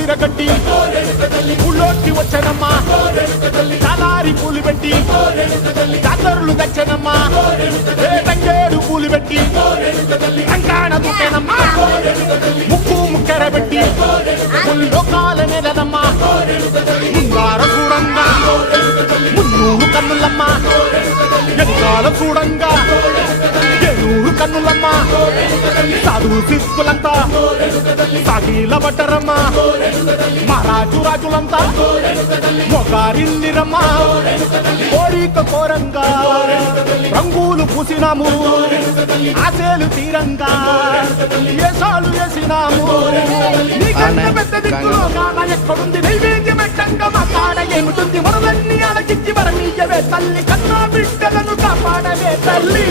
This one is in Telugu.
విరగట్టి ఊళ్ళోకి వచ్చనమ్మా చాలారి పూలు పెట్టి జాతరులు తెచ్చనమ్మా తంగేడు పూలు పెట్టి కంకాణ దుకేనమ్మా ముక్కు ముక్కెర పెట్టి లోకాల నెలనమ్మా ముంగార చూడంగా మున్నూరు కన్నులమ్మ ఎంగాల చూడంగా ఏనూరు కన్నులమ్మ సాధు సిక్కులంతా సాగిల బట్టరమ్మ మహారాజు రాజులంతా మొగారిల్లిరమ్మ కోరిక కోరంగా రంగులు పూసినాము ఆశలు తీరంగా ఏసాలు వేసినాము నీకంటే పెద్ద దిక్కులో కాన ఎక్కడుంది నైవేద్యం పెట్టంగా మా కాడ ఏమిటుంది మనలన్నీ అలకించి మరణీయవే తల్లి కన్నా బిడ్డలను కాపాడవే తల్లి